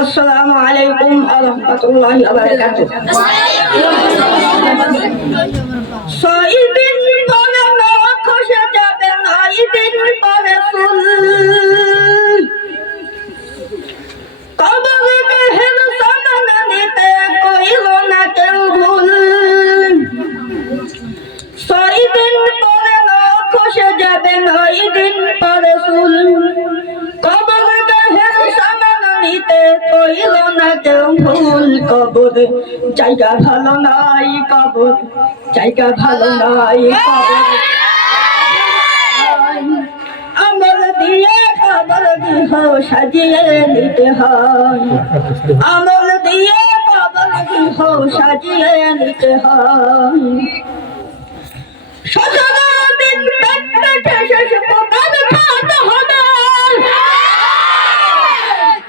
আসসালামু আলাইকুম ওয়া রাহমাতুল্লাহি ওয়া বারাকাতুহু। সঈদিন পরে নখ সাজাবে, নঈদিন পরে ফুল, কবরে দেহের সামান নিতে কইল না কেউ ভুল। সঈদিন পরে নখ সাজাবে, নঈদিন পরে ফুল, কবরে দেহের সামান নিতে কইল না কেউ ভুল। কবরে জায়গা ভালো নাই, কবর জায়গা ভালো নাই, কবর আমল দিয়ে কবর দিহ সাজিয়ে নিতে হয়, আমল দিয়ে কবর দিহ সাজিয়ে নিতে হয়। 17 দিন পেটে শেষ পোকার খাওয়াতে হবে,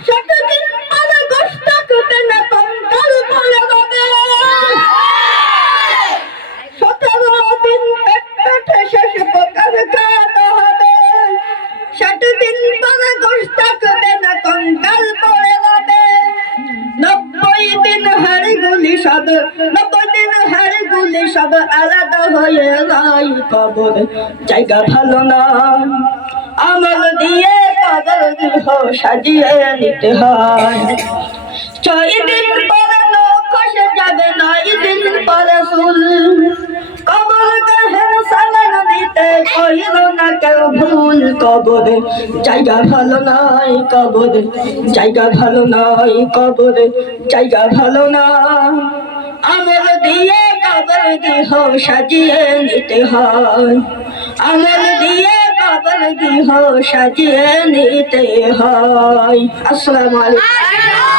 7 দিন পরে গোশত কুটে না কঙ্কাল পড়ে যাবে। 17 দিন পেটে শেষ পোকার খাওয়াতে হবে, 7 দিন পরে গোশত কুটে না কঙ্কাল পড়ে যাবে। 90 দিন হাড়গুলি সব, 90 দিন হাড়গুলি সব আলাদা হয়ে যায়। কবর জায়গা ভালো না, আমল দিয়ে কবর দিহ সাজিয়ে নিতে হয়। 6 দিন পরে নখ সাজাবে, 9 দিন পরে ফুল, কবর দেহের সামান দিতে কইল না কেউ ভুল। কবরে জায়গা ভালো নাই, কবরে জায়গা ভালো নাই, কবরে জায়গা ভালো না, আমল দিয়ে কবর দিহ সাজিয়ে নিতে হয়, আমল দিয়ে কবর দিহ সাজিয়ে নিতে হয়। আসসালামু আলাইকুম।